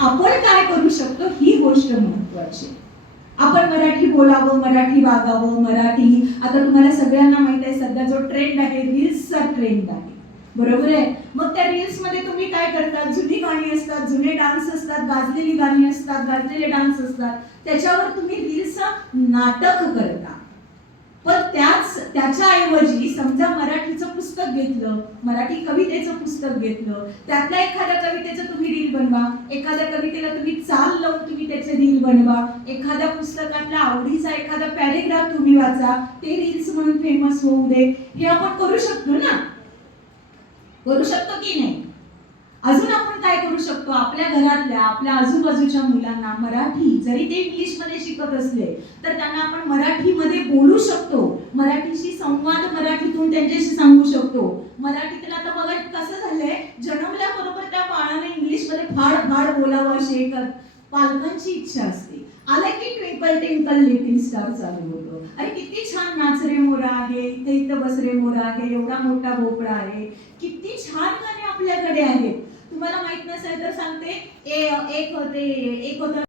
आपण काय करू शकतो ही गोष्ट महत्वाची. आपण मराठी बोलावं, मराठी वागावं, मराठी. आता तुम्हाला सगळ्यांना माहित आहे सध्या जो ट्रेंड आहे रील्सचा ट्रेंड आहे, बरोबर आहे. मग त्या रील्स मध्ये तुम्ही काय करतात, जुनी गाणी असतात, जुने डान्स असतात, गाजलेली गाणी असतात, गाजलेले डान्स असतात, त्याच्यावर तुम्ही रील्सचं नाटक करता. पण त्याच्याऐवजी समजा मराठीचं पुस्तक घेतलं, मराठी कवितेचं पुस्तक घेतलं, त्यातल्या एखाद्या कवितेचं तुम्ही रील बनवा, एखाद्या कवितेला तुम्ही चाल लावून तुम्ही त्याचे रील बनवा, एखाद्या पुस्तकातल्या आवडीचा एखादा पॅरेग्राफ तुम्ही वाचा, ते रील्स म्हणून फेमस होऊ दे. हे आपण करू शकतो ना, करू शकतो की नाही. अजून आपण काय करू शकतो, आपल्या घरातल्या आपल्या आजूबाजूच्या मुलांना मराठी जरी ते इंग्लिश मध्ये शिकत असले तर त्यांना आपण मराठीमध्ये बोलू शकतो, मराठीशी संवाद मराठीतून त्यांच्याशी सांगू शकतो. मराठीतला आता बघा कसं झालंय, जन्मल्याबरोबर त्या बाळाने इंग्लिश मध्ये फाड फाड बोलावं अशी एक पालकांची इच्छा असते. आलं की ट्विंकल टिंकल लिटिल स्टार चालू होतो. अरे किती छान नाच रे मोरा आहे, इथे इथं बस रे मोरा आहे, एवढा मोठा भोपळा आहे, किती छान गाणे आपल्याकडे आहेत. तुम्हाला माहित नसेल तर सांगते, एक होतं